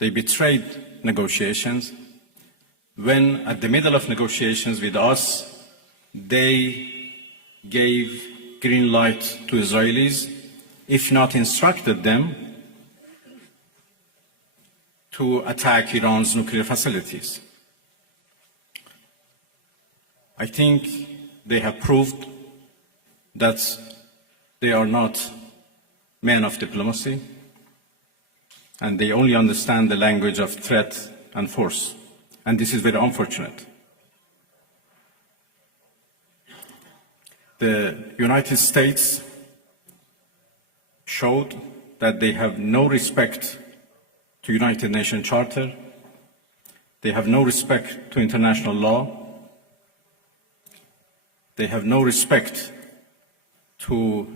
They betrayed negotiations. When at the middle of negotiations with us, they gave green light to Israelis, if not instructed them to attack Iran's nuclear facilities. I think they have proved that they are not men of diplomacy, and they only understand the language of threat and force. And this is very unfortunate. The United States showed that they have no respect to United Nations Charter. They have no respect to international law. They have no respect to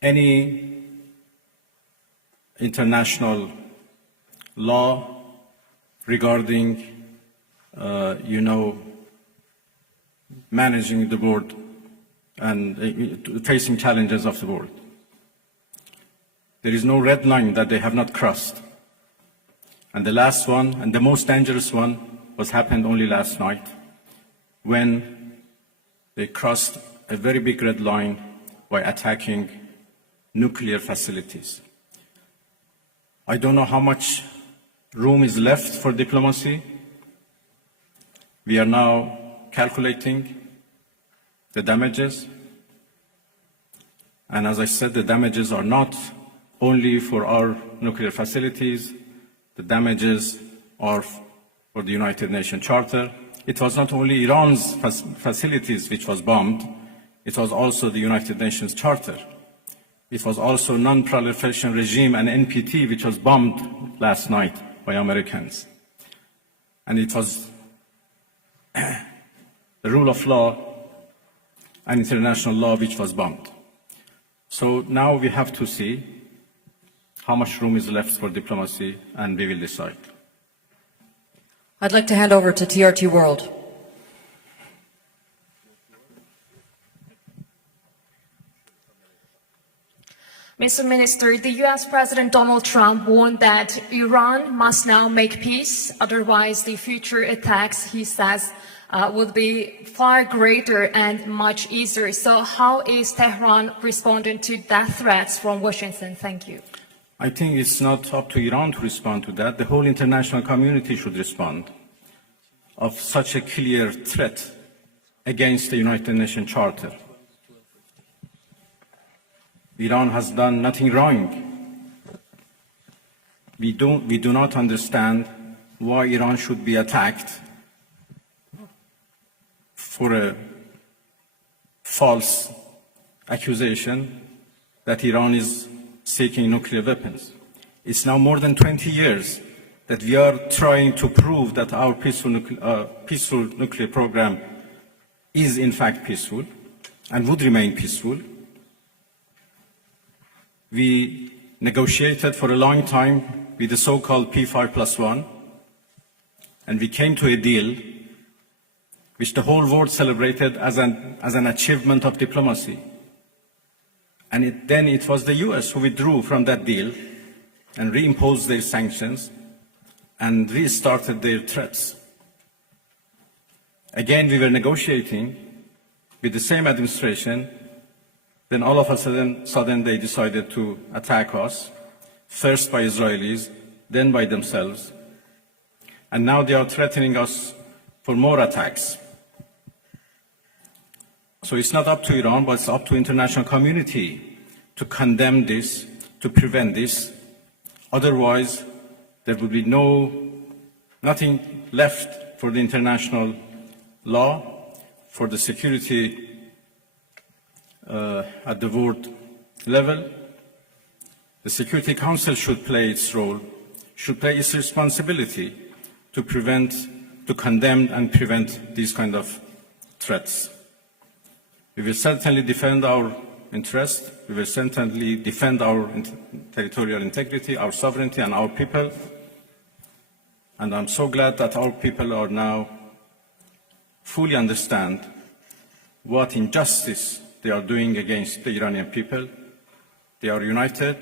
any international law regarding, managing the world and facing challenges of the world. There is no red line that they have not crossed. And the last one, and the most dangerous one, happened only last night, when they crossed a very big red line by attacking nuclear facilities. I don't know how much room is left for diplomacy. We are now calculating the damages. And as I said, the damages are not only for our nuclear facilities. The damages are for the United Nations Charter. It was not only Iran's facilities which was bombed, it was also the United Nations Charter. It was also Non-Proliferation Regime and NPT, which was bombed last night by Americans. And it was the rule of law and international law which was bombed. So now we have to see how much room is left for diplomacy, and we will decide. I'd like to hand over to TRT World. Mr. Minister, the US President Donald Trump warned that Iran must now make peace, otherwise the future attacks, he says, would be far greater and much easier. So how is Tehran responding to death threats from Washington? Thank you. I think it's not up to Iran to respond to that. The whole international community should respond of such a clear threat against the United Nations Charter. Iran has done nothing wrong. We do not understand why Iran should be attacked for a false accusation that Iran is seeking nuclear weapons. It's now more than 20 years that we are trying to prove that our peaceful nuclear program is in fact peaceful and would remain peaceful. We negotiated for a long time with the so-called P5+1, and we came to a deal which the whole world celebrated as an achievement of diplomacy. And then it was the US who withdrew from that deal and reimposed their sanctions and restarted their threats. Again, we were negotiating with the same administration. Then all of a sudden they decided to attack us, first by Israelis, then by themselves. And now they are threatening us for more attacks. So it's not up to Iran, but it's up to the international community to condemn this, to prevent this. Otherwise, there will be nothing left for the international law, for the security at the world level. The Security Council should play its role, should play its responsibility to condemn and prevent these kind of threats. We will certainly defend our interests. We will certainly defend our territorial integrity, our sovereignty, and our people. And I'm so glad that our people are now fully understand what injustice they are doing against the Iranian people. They are united,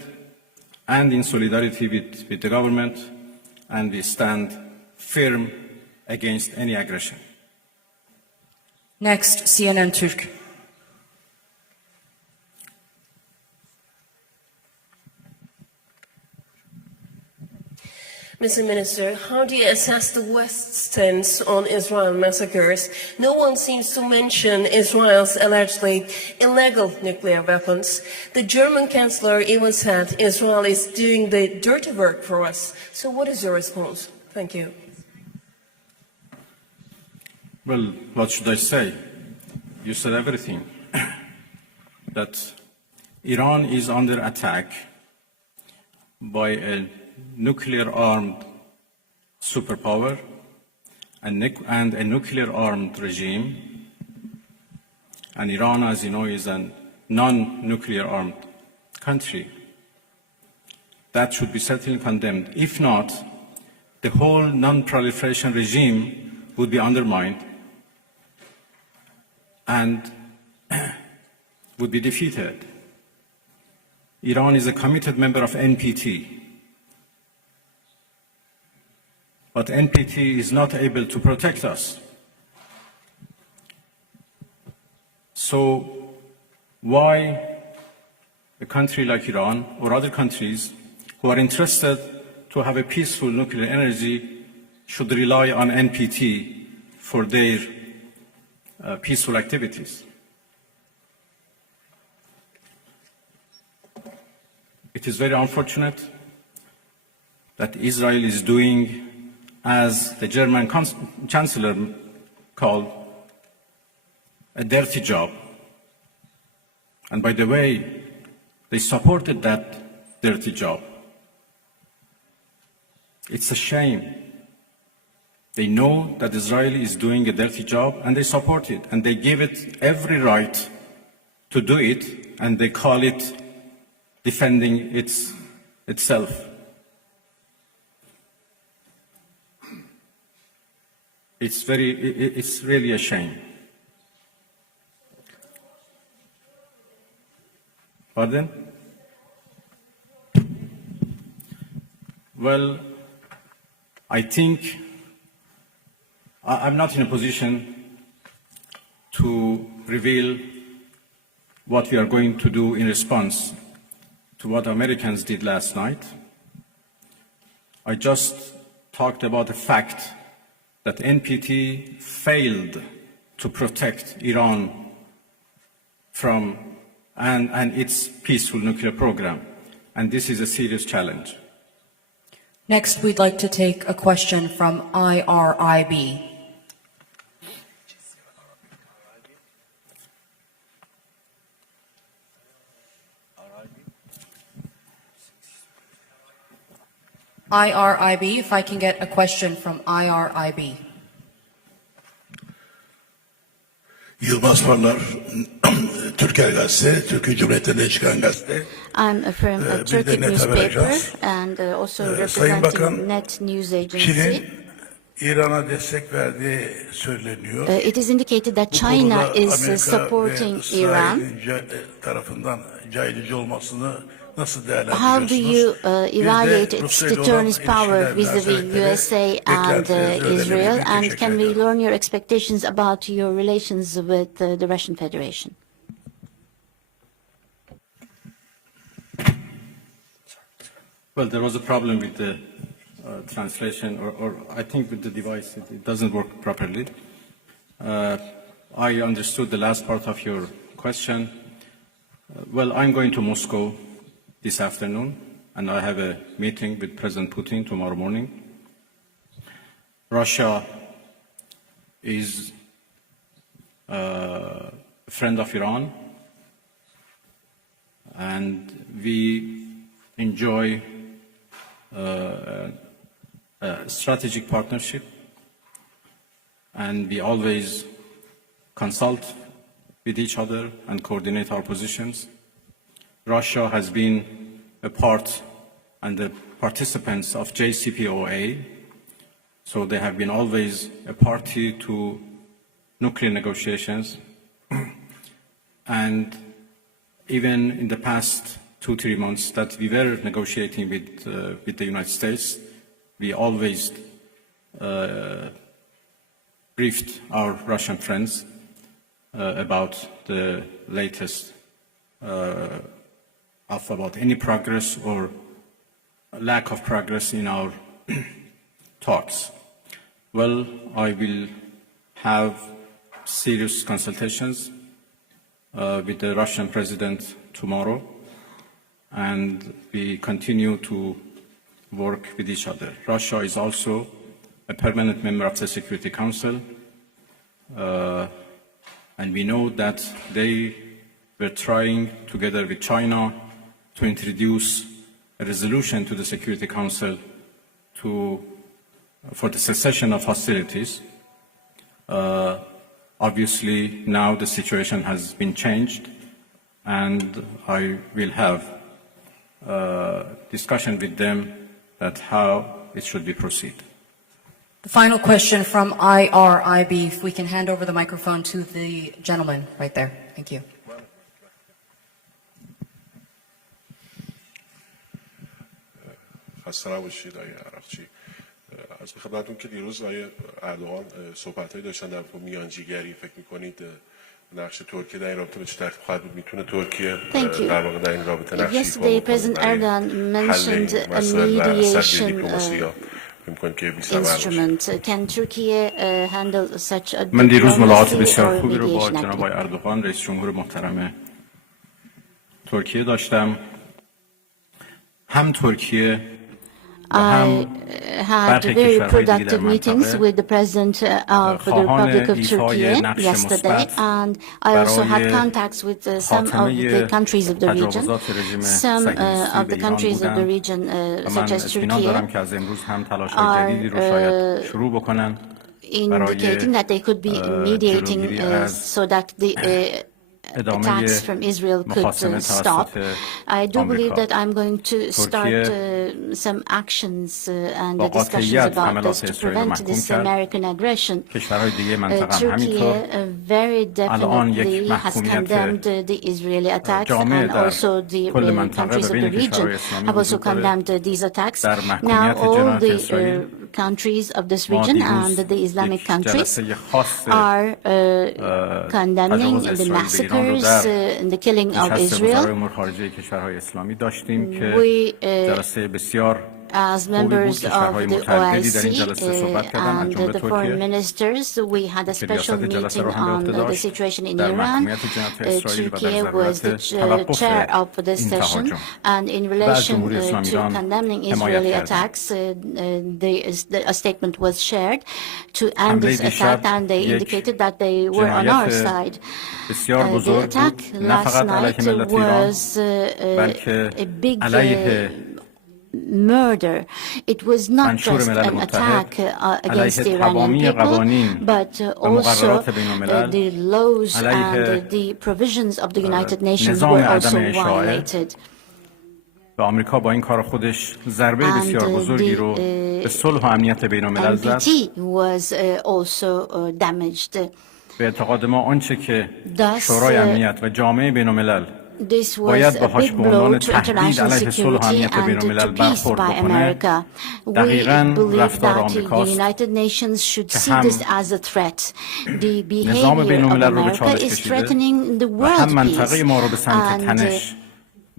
and in solidarity with the government, and we stand firm against any aggression. Next, CNN Türk. Mr. Minister, how do you assess the West's stance on Israel massacres? No one seems to mention Israel's allegedly illegal nuclear weapons. The German Chancellor even said Israel is doing the dirty work for us. So what is your response? Thank you. Well, what should I say? You said everything. That Iran is under attack by a nuclear-armed superpower and a nuclear-armed regime. And Iran, as you know, is a non-nuclear-armed country. That should be certainly condemned. If not, the whole non-proliferation regime would be undermined and would be defeated. Iran is a committed member of NPT. But NPT is not able to protect us. So why a country like Iran or other countries who are interested to have a peaceful nuclear energy should rely on NPT for their peaceful activities? It is very unfortunate that Israel is doing, as the German Chancellor called, a dirty job. And by the way, they supported that dirty job. It's a shame. They know that Israel is doing a dirty job and they support it, and they give it every right to do it, and they call it defending itself. It's really a shame. Pardon? Well, I think I'm not in a position to reveal what we are going to do in response to what Americans did last night. I just talked about the fact that NPT failed to protect Iran from and its peaceful nuclear program, and this is a serious challenge. Next, we'd like to take a question from IRIB. IRIB, if I can get a question from IRIB. Yılmaz Parlar, Türker Gazetesi, Türkiye Cumhuriyeti'nde çıkan gazete. I'm from a Turkic newspaper and also Sayın Bakan, representing Net News Agency. Çin'in İran'a destek verdiği söyleniyor. It is indicated that Bu China konuda is Amerika supporting ve Iran. İsrail'in tarafından caydırıcı olmasını nasıl How do değerlendiriyorsunuz? you Bir de evaluate its Rusya ile olan deterrence power ilişkiler vis-a-vis münasebetleri USA and beklentilerinizi Israel? öğrenebilmek And teşekkür can we ederim. learn your expectations about your relations with the Russian Federation? Well, there was a problem with the translation, or I think with the device, it doesn't work properly. I understood the last part of your question. Well, I'm going to Moscow this afternoon, and I have a meeting with President Putin tomorrow morning. Russia is a friend of Iran, and we enjoy a strategic partnership, and we always consult with each other and coordinate our positions. Russia has been a part and the participants of JCPOA, so they have been always a party to nuclear negotiations. And even in the past 2-3 months that we were negotiating with the United States, we always briefed our Russian friends about the latest about any progress or lack of progress in our talks. Well, I will have serious consultations with the Russian president tomorrow, and we continue to work with each other. Russia is also a permanent member of the Security Council, and we know that they were trying, together with China, to introduce a resolution to the Security Council for the cessation of hostilities. Obviously, now the situation has been changed, and I will have discussion with them that how it should be proceed. The final question from IRIB, if we can hand over the microphone to the gentleman right there. Thank you. خسته نباشید آقای عراقچی. عرض به خدمتتون که دیروز آقای اردوغان صحبت‌هایی داشتن در مورد میانجیگری. فکر می‌کنید نقش ترکیه در این رابطه به چه ترتیب خواهد بود؟ میتونه ترکیه در واقع در این رابطه نقشی Yesterday, President Erdogan mentioned a mediation instrument. Can Turkey handle such a من دیروز ملاقات diplomacy بسیار or خوبی رو با mediation جناب آقای activity? اردوغان رئیس جمهور محترم ترکیه داشتم. هم ترکیه و I هم had برخی very کشورهای دیگه در productive meetings منطقه with the President of the خواهان Republic of ایفای Turkey نقش yesterday, مثبت and I also had برای contacts with some of the خاتمه countries of the region. تجاوزات رژیم Some صهیونیستی of به the ایران countries of the بودند region, و such من as اطمینان دارم Turkey, که از امروز هم تلاش‌های جدیدی رو شاید شروع بکنن indicating that they could be mediating جلوگیری از so that the ادامه attacks from Israel could مخاصمه stop. توسط I do believe آمریکا. that I'm going to start some actions and با discussions قاطعیت about حملات this to اسرائیل رو prevent محکوم this کرد. American aggression. کشورهای دیگه منطقه هم Turkey همینطور. very الان یک definitely has محکومیت condemned the Israeli attacks, جامع and در also the کل منطقه countries و of بین the region کشورهای اسلامی have also وجود داره. condemned these attacks. در Now محکومیت all جنایت the اسرائیل countries of this ما region دیروز and the Islamic یک countries جلسه خاص are condemning تجاوز the اسرائیل به ایران رو massacres در and the killing of نشست وزرای Israel. امور خارجه کشورهای اسلامی داشتیم که We, جلسه بسیار as خوبی بود. members کشورهای of the متعددی در این OIC جلسه صحبت کردن از and جمله the foreign ترکیه ministers, we had a که special ریاست جلسه meeting رو هم به on عهده the داشت situation in در Iran. محکومیت جنایت اسرائیل و Turkey در was the ضرورت chair توقف of this این session, تهاجم and in و از relation جمهوری اسلامی to ایران condemning حمایت Israeli کردن. attacks, a statement was shared to end حمله this دیشب attack, and they یک indicated that they were on our جنایت side. بسیار The بزرگ attack بود نه last فقط علیه night ملت ایران was بلکه a big علیه murder. It was not منشور just ملل an متحد، attack against the علیه Iranian تمامی people, قوانین but و also مقررات بین الملل، the laws علیه and the provisions of the United Nations نظام were also عدم اشاعه. violated. و آمریکا با این کار خودش ضربه And بسیار بزرگی رو به صلح و امنیت بین الملل زد. NPT was also damaged. به اعتقاد ما آنچه که Thus, شورای امنیت و جامعه بین الملل This was باید a باهاش big به عنوان blow to تهدید international علیه صلح و security امنیت بین and الملل to peace برخورد by بکنه America. We دقیقاً believe رفتار that the آمریکاست United Nations should که see هم this as a threat. The نظام behavior بین of الملل رو به America چالش is کشیده threatening the و هم world منطقه peace. ما رو به سمت And تنش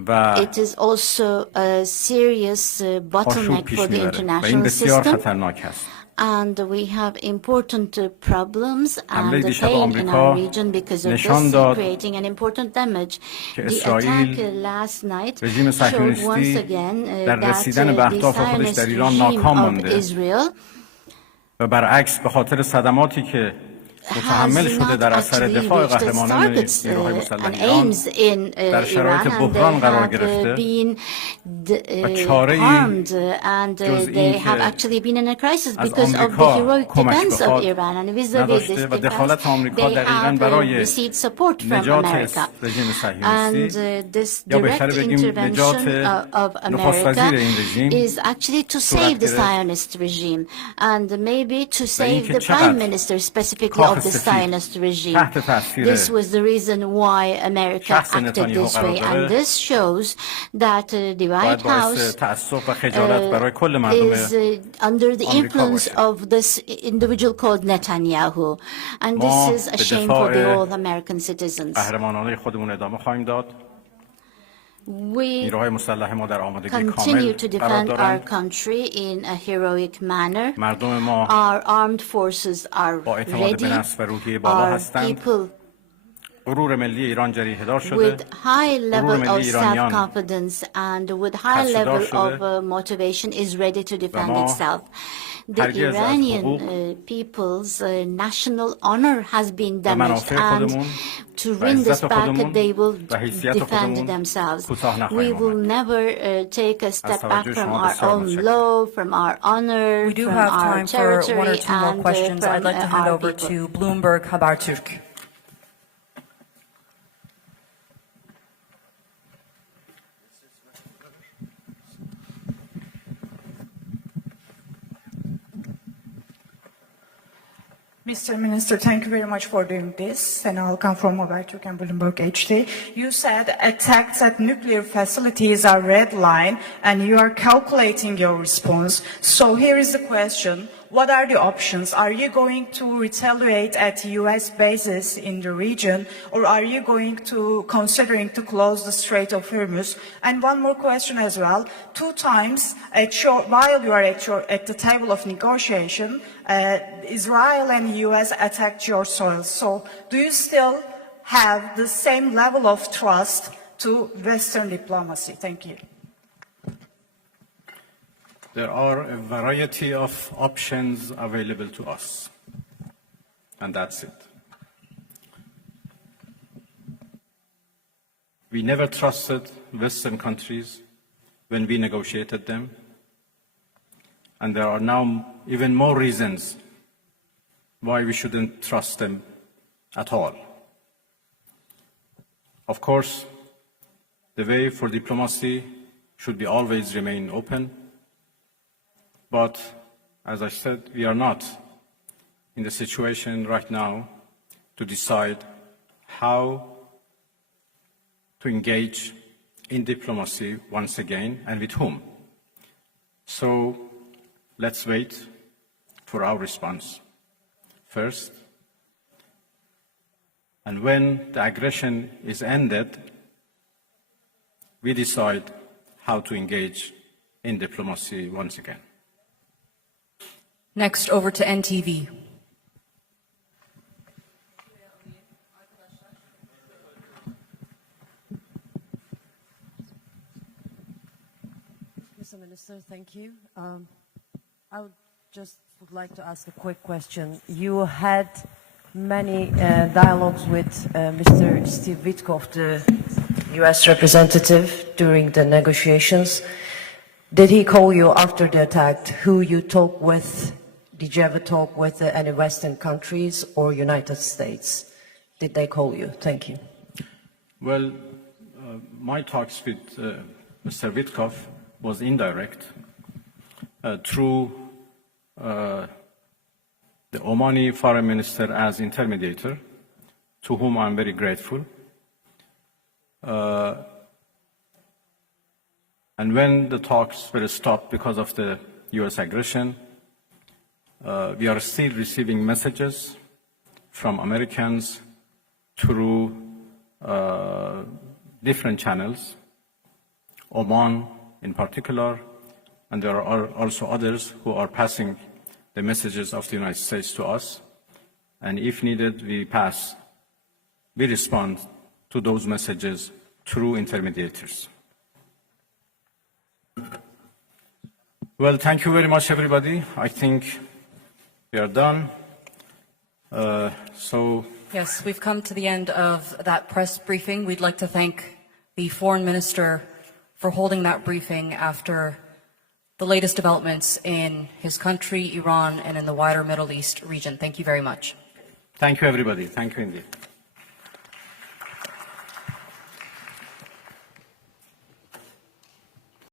و it is also a serious آشوب bottleneck پیش for the میبره و این international بسیار system. خطرناک است. And we have important problems حمله and دیشب pain in our آمریکا region because of نشان this, داد creating an important damage. که The اسرائیل attack last night رژیم showed once صهیونیستی again در that رسیدن به the اهداف خودش Zionist در ایران regime ناکام of مانده Israel و برعکس به خاطر صدماتی که متحمل has شده not در اثر actually دفاع reached its قهرمانان targets نیروهای مسلح and ایران aims in در شرایط Iran, and بحران they قرار have گرفته been و چاره‌ای harmed and جز they این have که actually been in a crisis از because of the آمریکا heroic کمک defense of بخواد Iran, and vis-a-vis this نداشته و دخالت defense آمریکا they دقیقاً have برای received support from نجات America. رژیم And صهیونیستی this یا direct بهتر بگیم نجات intervention of نخست America وزیر این رژیم is actually to صورت save the گرفت Zionist regime and maybe to و save اینکه the prime چقدر minister specifically کاخ this السفیر Zionist regime. تحت تاثیر This was the reason why America شخص acted نتانیاهو this قرار way, داره. and this shows that the باید White باعث House تأسف و خجالت برای کل مردم is under the آمریکا influence باشه. of this individual called Netanyahu, and ما this is a به shame for the دفاع all American citizens. قهرمانانه خودمون ادامه خواهیم داد. We نیروهای مسلح ما در آمادگی کامل continue to قرار defend our دارند. country in a heroic manner. مردم ما Our armed forces are با اعتماد به ready. نفس و روحیه بالا Our هستند. people غرور ملی ایران جریحه‌دار شده. with high غرور level ملی of ایرانیان self-confidence and with high خدشه‌دار level شده. of motivation is ready to defend ما itself. The هرگز از Iranian حقوق people's national honor has been damaged, منافع and خودمون to و win this عزت back, خودمون they will و حیثیت defend خودمون themselves. کوتاه We نخواهیم will آمد. never take a step back توجه from شما our بسیار own متشکرم. law, from our honor, We do from have our time for one or territory, two more and questions. from I'd like to hand our over people. to Bloomberg Haberturk. Mr. Minister, thank you very much for doing this. And I'll come from Haberturk and Bloomberg HD. You said attacks at nuclear facilities are red line, and you are calculating your response. So here is the question. What are the options? Are you going to retaliate at U.S. bases in the region, or are you going to considering to close the Strait of Hormuz? And one more question as well. 2 times while you are at the table of negotiation, Israel and U.S. attacked your soil. So do you still have the same level of trust to Western diplomacy? Thank you. There are a variety of options available to us, and that's it. We never trusted Western countries when we negotiated them, and there are now even more reasons why we shouldn't trust them at all. Of course, the way for diplomacy should be always remain open. But, as I said, we are not in the situation right now to decide how to engage in diplomacy once again and with whom. So let's wait for our response first. And when the aggression is ended, we decide how to engage in diplomacy once again. Next, over to NTV. Mr. Minister, thank you. I would like to ask a quick question. You had many dialogues with Mr. Steve Witkoff, the U.S. representative, during the negotiations. Did he call you after the attack? Who you talked with? Did you ever talk with any Western countries or United States? Did they call you? Thank you. Well, my talks with Mr. Witkoff was indirect through the Omani foreign minister as intermediator, to whom I'm very grateful. And when the talks were stopped because of the US aggression, we are still receiving messages from Americans through different channels, Oman in particular, and there are also others who are passing the messages of the United States to us. And if needed, we respond to those messages through intermediators. Well, thank you very much, everybody. I think we are done. Yes, we've come to the end of that press briefing. We'd like to thank the Foreign Minister for holding that briefing after the latest developments in his country, Iran, and in the wider Middle East region. Thank you very much. Thank you, everybody. Thank you indeed.